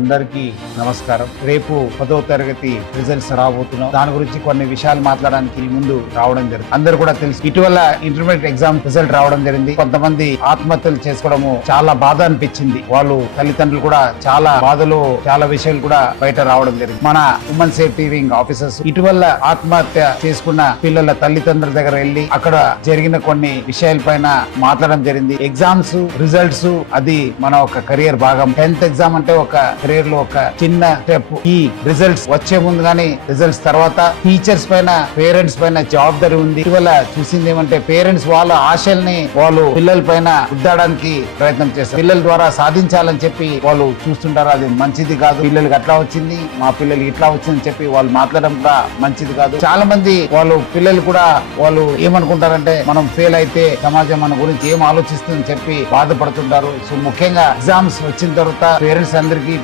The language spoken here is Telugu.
అందరికీ నమస్కారం. రేపు 10వ తరగతి రిజల్ట్స్ రాబోతున్నాం. దాని గురించి కొన్ని విషయాలు మాట్లాడడానికి ముందు రావడం జరిగింది. అందరు కూడా తెలుసు, ఇటీవల ఇంటర్మీడియట్ ఎగ్జామ్ రిజల్ట్ రావడం జరిగింది. కొంతమంది ఆత్మహత్యలు చేసుకోవడము చాలా బాధ అనిపించింది. వాళ్ళు తల్లిదండ్రులు కూడా చాలా బాధలు, చాలా విషయాలు కూడా బయట రావడం జరిగింది. మన ఉమెన్ సేఫ్టీ వింగ్ ఆఫీసర్స్ ఇటీవల ఆత్మహత్య చేసుకున్న పిల్లల తల్లిదండ్రుల దగ్గర వెళ్ళి అక్కడ జరిగిన కొన్ని విషయాల పైన మాట్లాడడం జరిగింది. ఎగ్జామ్స్ రిజల్ట్స్ అది మన ఒక కెరియర్ భాగం. 10th ఎగ్జామ్ అంటే ఒక కెరీర్ లో ఒక చిన్న స్టెప్. ఈ రిజల్ట్స్ వచ్చే ముందు గానీ రిజల్ట్స్ తర్వాత టీచర్స్ పైన, పేరెంట్స్ పైన జవాబుదారీ ఉంది. ఇటీవల చూసింది ఏమంటే పేరెంట్స్ వాళ్ళ ఆశల్ని వాళ్ళు పిల్లల పైన రుద్దడానికి ప్రయత్నం చేస్తారు. పిల్లల ద్వారా సాధించాలని చెప్పి వాళ్ళు చూస్తుంటారు. అది మంచిది కాదు. పిల్లలకి అట్లా వచ్చింది, మా పిల్లలకి ఇట్లా వచ్చిందని చెప్పి వాళ్ళు మాట్లాడడం కూడా మంచిది కాదు. చాలా మంది వాళ్ళు పిల్లలు కూడా వాళ్ళు ఏమనుకుంటారంటే మనం ఫెయిల్ అయితే సమాజం మన గురించి ఏం ఆలోచిస్తుందని చెప్పి బాధపడుతుంటారు. సో ముఖ్యంగా ఎగ్జామ్స్ వచ్చిన తర్వాత పేరెంట్స్ అందరికీ